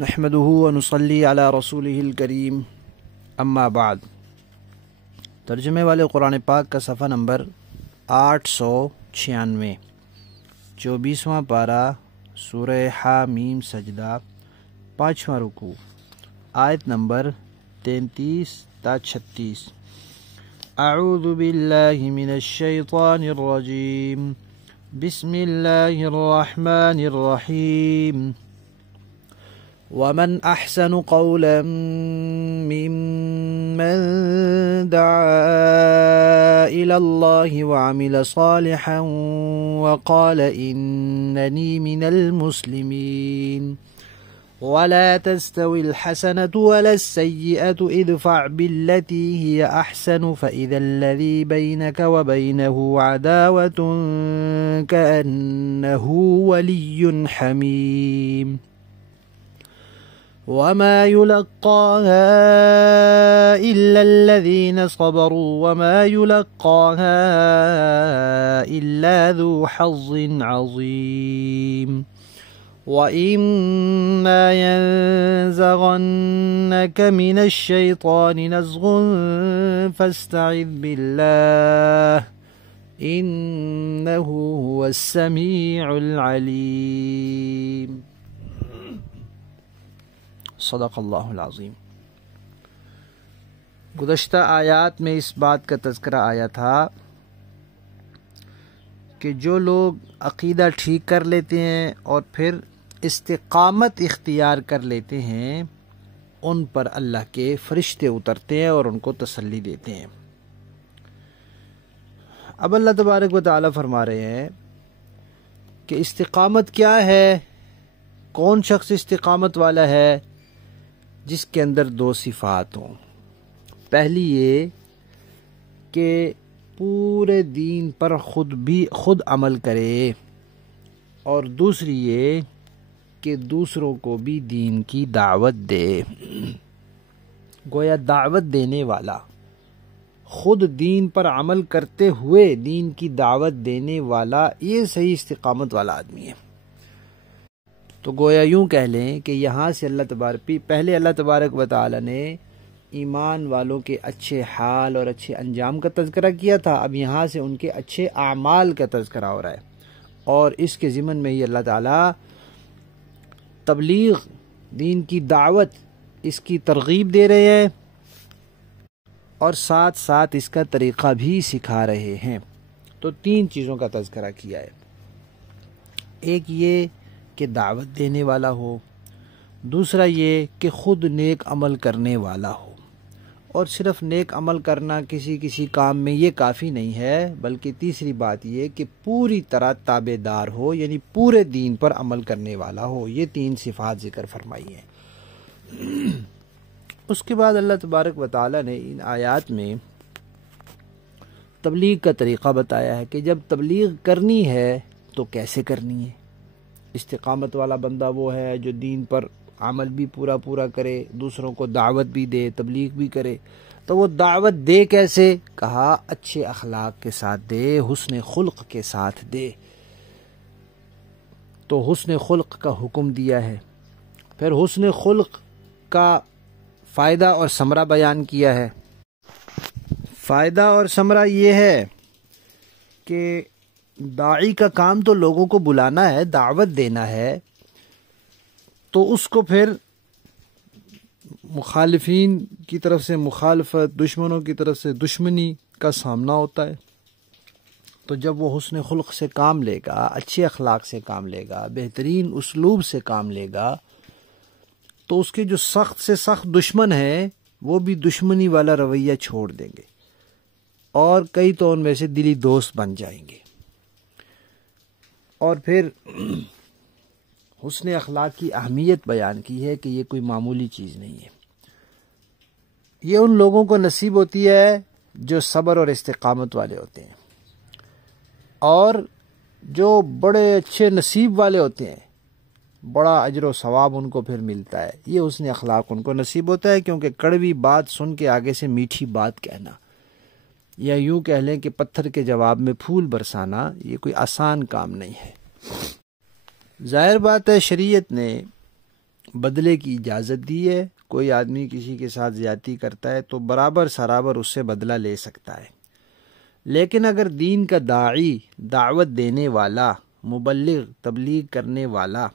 نحمده ونصلي علی رسوله الکریم اما بعد۔ ترجمے والے قرآن پاک کا صفحہ نمبر 896، 24واں پارہ، سورہ حامیم سجدہ، 5واں رکوع، آیت نمبر 33 تا 36۔ اعوذ باللہ من الشیطان الرجیم، بسم اللہ الرحمن الرحیم۔ ومن احسن قولا ممن دعا الى الله وعمل صالحا وقال انني من المسلمين ولا تستوي الحسنة ولا السيئة ادفع بالتي هي احسن فاذا الذي بينك وبينه عداوة كأنه ولي حميم وما يلقاها إلا الذين صبروا وما يلقاها إلا ذو حظ عظيم وإما ينزغنك من الشيطان نزغ فاستعذ بالله إنه هو السميع العليم۔ صدق اللہ العظیم۔ گزشتہ آیات میں اس بات کا تذکرہ آیا تھا کہ جو لوگ عقیدہ ٹھیک کر لیتے ہیں اور پھر استقامت اختیار کر لیتے ہیں، ان پر اللہ کے فرشتے اترتے ہیں اور ان کو تسلی دیتے ہیں۔ اب اللہ تبارک و تعالی فرما رہے ہیں کہ استقامت کیا ہے، کون شخص استقامت والا ہے؟ جس کے اندر دو صفات ہوں۔ پہلی یہ کہ پورے دین پر خود عمل کرے، اور دوسری یہ کہ دوسروں کو بھی دین کی دعوت دے۔ گویا دعوت دینے والا، خود دین پر عمل کرتے ہوئے دین کی دعوت دینے والا، یہ صحیح استقامت والا آدمی ہے۔ تو گویا یوں کہہ لیں کہ یہاں سے پہلے اللہ تبارک و تعالی نے ایمان والوں کے اچھے حال اور اچھے انجام کا تذکرہ کیا تھا، اب یہاں سے ان کے اچھے اعمال کا تذکرہ ہو رہا ہے، اور اس کے ضمن میں ہی اللہ تعالی تبلیغ، دین کی دعوت، اس کی ترغیب دے رہے ہیں، اور ساتھ ساتھ اس کا طریقہ بھی سکھا رہے ہیں۔ تو تین چیزوں کا تذکرہ کیا ہے۔ ایک یہ کہ دعوت دینے والا ہو، دوسرا یہ کہ خود نیک عمل کرنے والا ہو، اور صرف نیک عمل کرنا کسی کام میں یہ کافی نہیں ہے، بلکہ تیسری بات یہ کہ پوری طرح تابع دار ہو، یعنی پورے دین پر عمل کرنے والا ہو۔ یہ تین صفات ذکر فرمائی ہیں۔ اس کے بعد اللہ تبارک و تعالی نے ان آیات میں تبلیغ کا طریقہ بتایا ہے کہ جب تبلیغ کرنی ہے تو کیسے کرنی ہے۔ استقامت والا بندہ وہ ہے جو دین پر عمل بھی پورا کرے، دوسروں کو دعوت بھی دے، تبلیغ بھی کرے۔ تو وہ دعوت دے کیسے؟ کہا اچھے اخلاق کے ساتھ دے، حسن خلق کے ساتھ دے۔ تو حسن خلق کا حکم دیا ہے، پھر حسن خلق کا فائدہ اور ثمرہ بیان کیا ہے۔ فائدہ اور ثمرہ یہ ہے کہ داعی کا کام تو لوگوں کو بلانا ہے، دعوت دینا ہے، تو اس کو پھر مخالفین کی طرف سے مخالفت، دشمنوں کی طرف سے دشمنی کا سامنا ہوتا ہے۔ تو جب وہ حسن خلق سے کام لے گا، اچھے اخلاق سے کام لے گا، بہترین اسلوب سے کام لے گا، تو اس کے جو سخت سے سخت دشمن ہیں وہ بھی دشمنی والا رویہ چھوڑ دیں گے، اور کئی تو ان میں سے دلی دوست بن جائیں گے۔ اور پھر حسن اخلاق کی اہمیت بیان کی ہے کہ یہ کوئی معمولی چیز نہیں ہے۔ یہ ان لوگوں کو نصیب ہوتی ہے جو صبر اور استقامت والے ہوتے ہیں، اور جو بڑے اچھے نصیب والے ہوتے ہیں بڑا اجر و ثواب ان کو پھر ملتا ہے۔ یہ حسن اخلاق ان کو نصیب ہوتا ہے، کیونکہ کڑوی بات سن کے آگے سے میٹھی بات کہنا، یا یوں کہہ لیں کہ پتھر کے جواب میں پھول برسانا یہ کوئی آسان کام نہیں ہے۔ ظاہر بات ہے شریعت نے بدلے کی اجازت دی ہے. کوئی آدمی کسی کے ساتھ زیادتی کرتا ہے تو برابر سرابر اس سے بدلہ لے سکتا ہے. لیکن اگر دین کا داعی، دعوت دینے والا، مبلغ، تبلیغ کرنے والا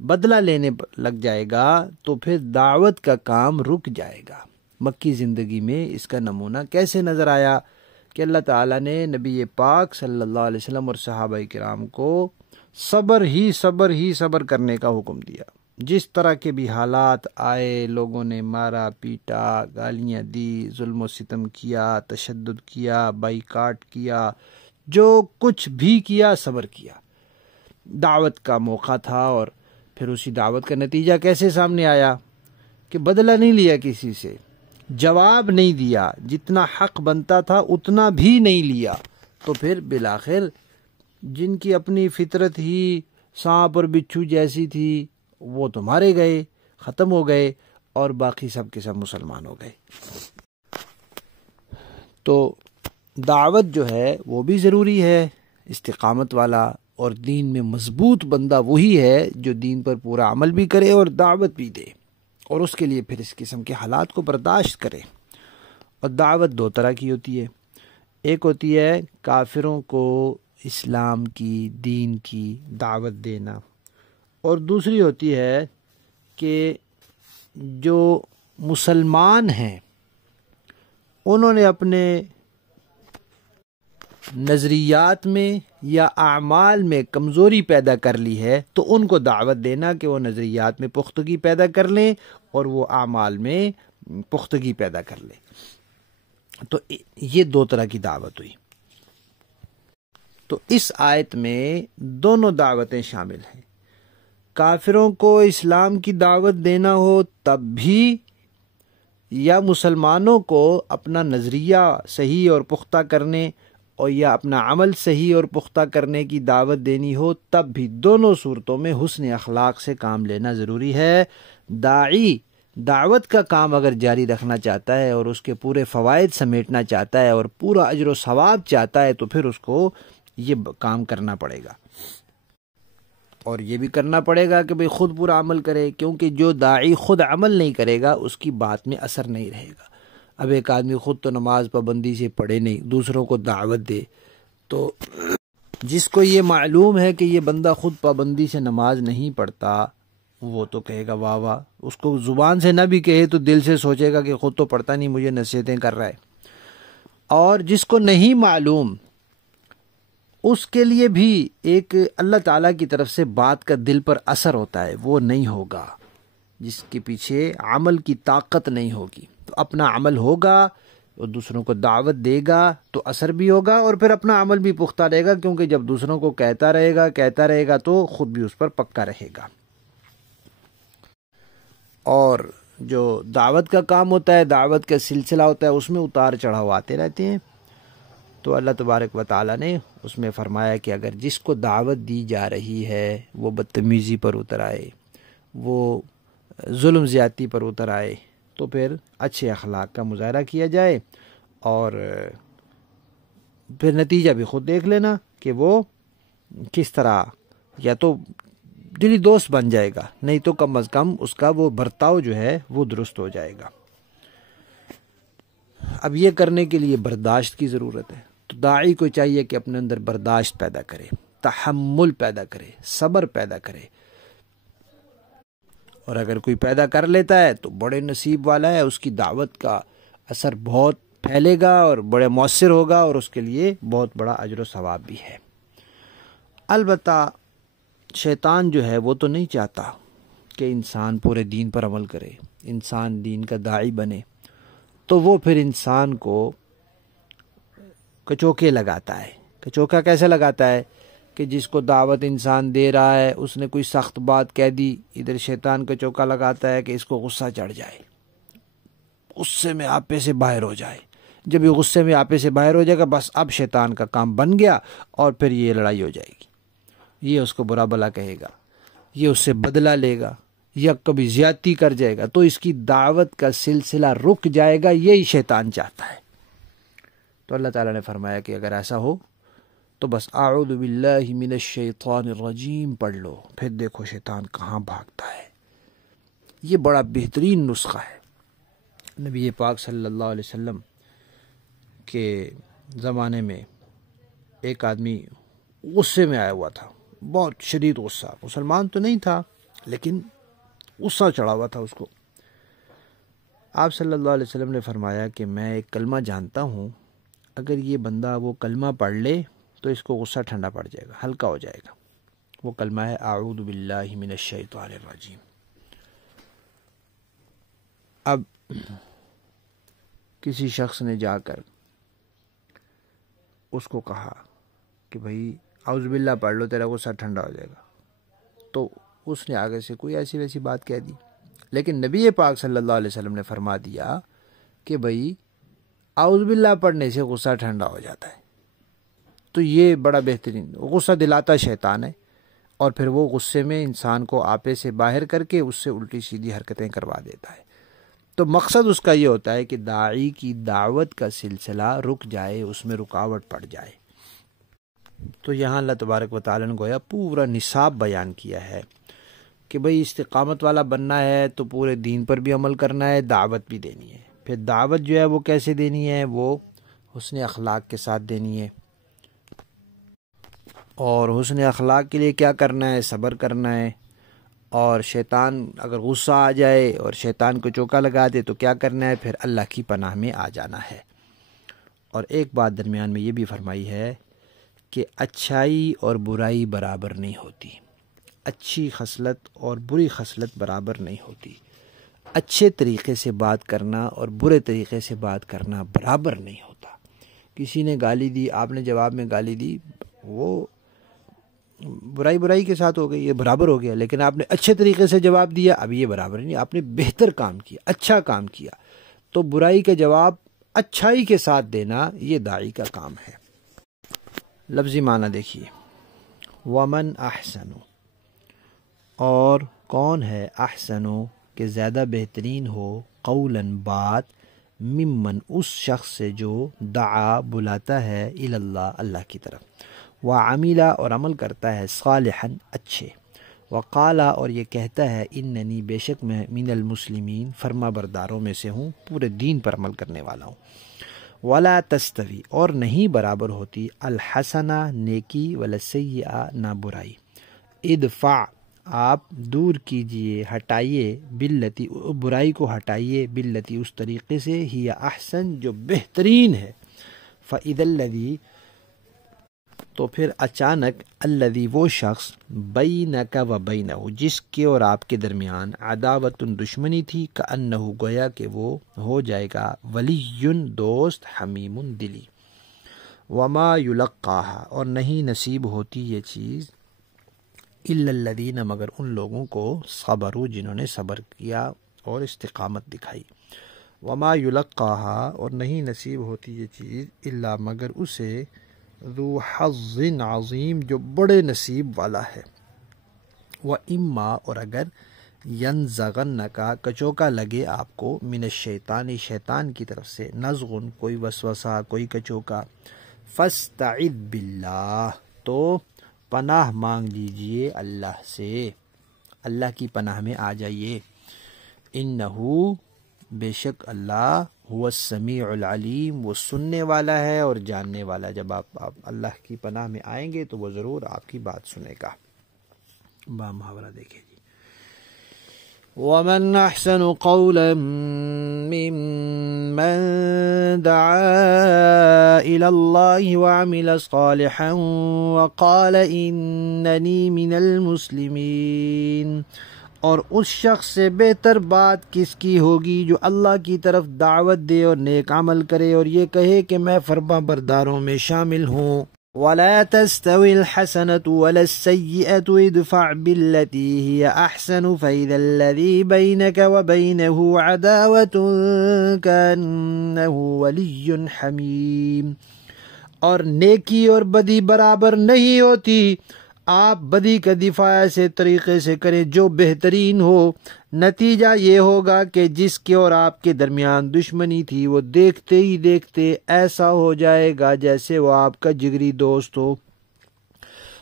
بدلہ لینے لگ جائے گا تو پھر دعوت کا کام رک جائے گا. مکی زندگی میں اس کا نمونہ کیسے نظر آیا کہ اللہ تعالیٰ نے نبی پاک صلی اللہ علیہ وسلم اور صحابہ کرام کو صبر کرنے کا حکم دیا. جس طرح کے بھی حالات آئے، لوگوں نے مارا پیٹا، گالیاں دی، ظلم و ستم کیا، تشدد کیا، بائیکاٹ کیا، جو کچھ بھی کیا صبر کیا. دعوت کا موقع تھا اور پھر اسی دعوت کا نتیجہ کیسے سامنے آیا کہ بدلہ نہیں لیا، کسی سے جواب نہیں دیا، جتنا حق بنتا تھا اتنا بھی نہیں لیا. تو پھر بالآخر جن کی اپنی فطرت ہی سانپ اور بچھو جیسی تھی وہ تو مارے گئے، ختم ہو گئے، اور باقی سب کے سب مسلمان ہو گئے. تو دعوت جو ہے وہ بھی ضروری ہے، استقامت والا اور دین میں مضبوط بندہ وہی ہے جو دین پر پورا عمل بھی کرے اور دعوت بھی دے، اور اس کے لیے پھر اس قسم کے حالات کو برداشت کرے. اور دعوت دو طرح کی ہوتی ہے. ایک ہوتی ہے کافروں کو اسلام کی، دین کی دعوت دینا، اور دوسری ہوتی ہے کہ جو مسلمان ہیں انہوں نے اپنے نظریات میں یا اعمال میں کمزوری پیدا کر لی ہے تو ان کو دعوت دینا کہ وہ نظریات میں پختگی پیدا کر لیں اور وہ اعمال میں پختگی پیدا کر لیں. تو یہ دو طرح کی دعوت ہوئی. تو اس آیت میں دونوں دعوتیں شامل ہیں. کافروں کو اسلام کی دعوت دینا ہو تب بھی، یا مسلمانوں کو اپنا نظریہ صحیح اور پختہ کرنے اور یا اپنا عمل صحیح اور پختہ کرنے کی دعوت دینی ہو تب بھی، دونوں صورتوں میں حسن اخلاق سے کام لینا ضروری ہے. داعی دعوت کا کام اگر جاری رکھنا چاہتا ہے اور اس کے پورے فوائد سمیٹنا چاہتا ہے اور پورا اجر و ثواب چاہتا ہے تو پھر اس کو یہ کام کرنا پڑے گا، اور یہ بھی کرنا پڑے گا کہ بھئی خود پورا عمل کرے، کیونکہ جو داعی خود عمل نہیں کرے گا اس کی بات میں اثر نہیں رہے گا. اب ایک آدمی خود تو نماز پابندی سے پڑھے نہیں، دوسروں کو دعوت دے، تو جس کو یہ معلوم ہے کہ یہ بندہ خود پابندی سے نماز نہیں پڑھتا وہ تو کہے گا واہ واہ. اس کو زبان سے نہ بھی کہے تو دل سے سوچے گا کہ خود تو پڑھتا نہیں، مجھے نصیحتیں کر رہا ہے. اور جس کو نہیں معلوم اس کے لیے بھی ایک اللہ تعالیٰ کی طرف سے بات کا دل پر اثر ہوتا ہے، وہ نہیں ہوگا. جس کے پیچھے عمل کی طاقت نہیں ہوگی تو اپنا عمل ہوگا اور دوسروں کو دعوت دے گا تو اثر بھی ہوگا، اور پھر اپنا عمل بھی پختہ رہے گا، کیونکہ جب دوسروں کو کہتا رہے گا تو خود بھی اس پر پکا رہے گا. اور جو دعوت کا کام ہوتا ہے، دعوت کا سلسلہ ہوتا ہے، اس میں اتار چڑھاؤ آتے رہتے ہیں. تو اللہ تبارک و تعالیٰ نے اس میں فرمایا کہ اگر جس کو دعوت دی جا رہی ہے وہ بدتمیزی پر اتر آئے، وہ ظلم زیادتی پر اتر آئے، تو پھر اچھے اخلاق کا مظاہرہ کیا جائے، اور پھر نتیجہ بھی خود دیکھ لینا کہ وہ کس طرح یا تو دلی دوست بن جائے گا، نہیں تو کم از کم اس کا وہ برتاؤ جو ہے وہ درست ہو جائے گا. اب یہ کرنے کے لیے برداشت کی ضرورت ہے. تو داعی کو چاہیے کہ اپنے اندر برداشت پیدا کرے، تحمل پیدا کرے، صبر پیدا کرے. اور اگر کوئی پیدا کر لیتا ہے تو بڑے نصیب والا ہے، اس کی دعوت کا اثر بہت پھیلے گا اور بڑے مؤثر ہوگا، اور اس کے لیے بہت بڑا اجر و ثواب بھی ہے. البتہ شیطان جو ہے وہ تو نہیں چاہتا کہ انسان پورے دین پر عمل کرے، انسان دین کا داعی بنے. تو وہ پھر انسان کو کچوکے لگاتا ہے. کچوکا کیسے لگاتا ہے کہ جس کو دعوت انسان دے رہا ہے اس نے کوئی سخت بات کہہ دی، ادھر شیطان کچوکا لگاتا ہے کہ اس کو غصہ چڑھ جائے، غصے میں آپے سے باہر ہو جائے. جب یہ غصے میں آپے سے باہر ہو جائے گا بس اب شیطان کا کام بن گیا، اور پھر یہ لڑائی ہو جائے گی. یہ اس کو برا بلا کہے گا، یہ اس سے بدلہ لے گا، یا کبھی زیادتی کر جائے گا، تو اس کی دعوت کا سلسلہ رک جائے گا. یہی شیطان چاہتا ہے. تو اللہ تعالیٰ نے فرمایا کہ اگر ایسا ہو تو بس اعوذ باللہ من الشیطان الرجیم پڑھ لو، پھر دیکھو شیطان کہاں بھاگتا ہے. یہ بڑا بہترین نسخہ ہے۔ نبی پاک صلی اللہ علیہ وسلم کے زمانے میں ایک آدمی غصے میں آیا ہوا تھا، بہت شدید غصہ، مسلمان تو نہیں تھا لیکن غصہ چڑھا ہوا تھا اس کو۔ آپ صلی اللہ علیہ وسلم نے فرمایا کہ میں ایک کلمہ جانتا ہوں، اگر یہ بندہ وہ کلمہ پڑھ لے تو اس کو غصہ ٹھنڈا پڑ جائے گا، ہلکا ہو جائے گا۔ وہ کلمہ ہے اعوذ باللہ من الشیطان الرجیم۔ اب کسی شخص نے جا کر اس کو کہا کہ بھائی اعوذ باللہ پڑھ لو، تیرا غصہ ٹھنڈا ہو جائے گا، تو اس نے آگے سے کوئی ایسی ویسی بات کہہ دی، لیکن نبی پاک صلی اللہ علیہ وسلم نے فرما دیا کہ بھائی اعوذ باللہ پڑھنے سے غصہ ٹھنڈا ہو جاتا ہے۔ تو یہ بڑا بہترین، غصہ دلاتا شیطان ہے، اور پھر وہ غصے میں انسان کو آپے سے باہر کر کے اس سے الٹی سیدھی حرکتیں کروا دیتا ہے۔ تو مقصد اس کا یہ ہوتا ہے کہ داعی کی دعوت کا سلسلہ رک جائے، اس میں رکاوٹ پڑ جائے۔ تو یہاں اللہ تبارک و تعالیٰ نے گویا پورا نصاب بیان کیا ہے کہ بھئی استقامت والا بننا ہے تو پورے دین پر بھی عمل کرنا ہے، دعوت بھی دینی ہے۔ پھر دعوت جو ہے وہ کیسے دینی ہے؟ وہ حسن اخلاق کے ساتھ دینی ہے، اور حسن اخلاق کے لیے کیا کرنا ہے؟ صبر کرنا ہے۔ اور شیطان اگر غصہ آ جائے اور شیطان کو چوکا لگا دے تو کیا کرنا ہے؟ پھر اللہ کی پناہ میں آ جانا ہے۔ اور ایک بات درمیان میں یہ بھی فرمائی ہے کہ اچھائی اور برائی برابر نہیں ہوتی، اچھی خصلت اور بری خصلت برابر نہیں ہوتی، اچھے طریقے سے بات کرنا اور برے طریقے سے بات کرنا برابر نہیں ہوتا۔ کسی نے گالی دی، آپ نے جواب میں گالی دی، وہ برائی کے ساتھ ہو گئی، یہ برابر ہو گیا، لیکن آپ نے اچھے طریقے سے جواب دیا، اب یہ برابر نہیں، آپ نے بہتر کام کیا، اچھا کام کیا۔ تو برائی کا جواب اچھائی کے ساتھ دینا یہ داعی کا کام ہے۔ لفظی معنی دیکھیے، ومن احسن، اور کون ہے احسن کہ زیادہ بہترین ہو، قولاً بات، ممن اس شخص سے جو دعا بلاتا ہے اللہ اللہ کی طرف، وعملا اور عمل کرتا ہے صالحاً اچھے، وقالا اور یہ کہتا ہے اننی بے شک میں من المسلمین فرما برداروں میں سے ہوں، پورے دین پر عمل کرنے والا ہوں۔ ولا تستوی اور نہیں برابر ہوتی، الحسنہ نیکی، ولا سیئہ نہ برائی، ادفع آپ دور کیجئے، ہٹائیے، باللتی برائی کو ہٹائیے، باللتی اس طریقے سے، ہی احسن جو بہترین ہے، فاذا الذی تو پھر اچانک، الذی وہ شخص، بینک و بینہ جس کے اور آپ کے درمیان عداوت دشمنی تھی، کأنہ گویا کہ وہ ہو جائے گا ولی دوست، حمیم دلی، وما یلقاہا اور نہیں نصیب ہوتی یہ چیز، الا الذین مگر ان لوگوں کو، صبروا جنہوں نے صبر کیا اور استقامت دکھائی، وما یلقاہا اور نہیں نصیب ہوتی یہ چیز، الا مگر اسے، ذو حظ عظیم جو بڑے نصیب والا ہے۔ وَإِمَّا اور اگر يَنزَغَنَّكَ کچوکا لگے آپ کو، من الشیطان شیطان کی طرف سے، نزغن کوئی وسوسہ، کوئی کچوکا، فَاسْتَعِذْ بِاللَّهِ تو پناہ مانگ لیجئے اللہ سے، اللہ کی پناہ میں آ جائیے، انہو بے شک اللہ، هو السمیع العلیم وہ سننے والا ہے اور جاننے والا ہے۔ جب آپ اللہ کی پناہ میں آئیں گے تو وہ ضرور آپ کی بات سنے گا۔ با محاورہ دیکھیں جی، وَمَنْ أَحْسَنُ قَوْلًا مِّمَّنْ دَعَا إِلَى اللَّهِ وَعَمِلَ صَالِحًا وَقَالَ إِنَّنِي مِنَ الْمُسْلِمِينَ اور اس شخص سے بہتر بات کس کی ہوگی جو اللہ کی طرف دعوت دے اور نیک عمل کرے اور یہ کہے کہ میں فرما برداروں میں شامل ہوں۔ وَلَا تَسْتَوِي الْحَسَنَةُ وَلَا السَّيِّئَةُ ادْفَعْ بِالَّتِي هِيَ أَحْسَنُ فَإِذَا الَّذِي بَيْنَكَ وَبَيْنَهُ عَدَاوَةٌ كَأَنَّهُ وَلِيٌّ حَمِيمٌ اور نیکی اور بدی برابر نہیں ہوتی، آپ بدی کا دفاع ایسے طریقے سے کریں جو بہترین ہو، نتیجہ یہ ہوگا کہ جس کے اور آپ کے درمیان دشمنی تھی وہ دیکھتے ہی دیکھتے ایسا ہو جائے گا جیسے وہ آپ کا جگری دوست ہو،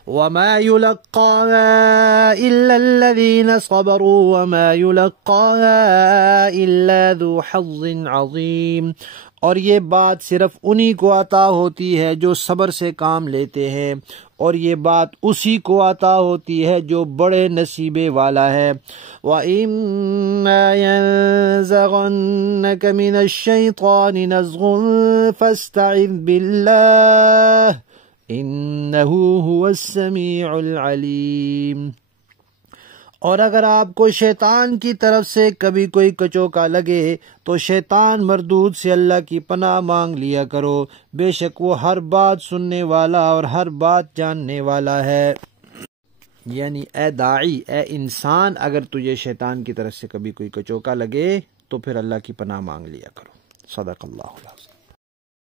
وَمَا يُلَقَّاهَا إِلَّا الَّذِينَ صَبَرُوا وَمَا يُلَقَّاهَا إِلَّا ذُو حَظٍّ عَظِيمٍ، اور یہ بات صرف انہی کو عطا ہوتی ہے جو صبر سے کام لیتے ہیں، اور یہ بات اسی کو عطا ہوتی ہے جو بڑے نصیبے والا ہے۔ وَإِمَّا يَنزَغَنَّكَ مِنَ الشَّيْطَانِ نَزْغٌ فَاسْتَعِذْ بِاللَّهِ إِنَّهُ هُوَ السَّمِيعُ الْعَلِيمُ، اور اگر آپ کو شیطان کی طرف سے کبھی کوئی کچوکا لگے تو شیطان مردود سے اللہ کی پناہ مانگ لیا کرو، بے شک وہ ہر بات سننے والا اور ہر بات جاننے والا ہے۔ یعنی اے داعی، اے انسان، اگر تجھے شیطان کی طرف سے کبھی کوئی کچوکا لگے تو پھر اللہ کی پناہ مانگ لیا کرو۔ صدق اللہ العظیم۔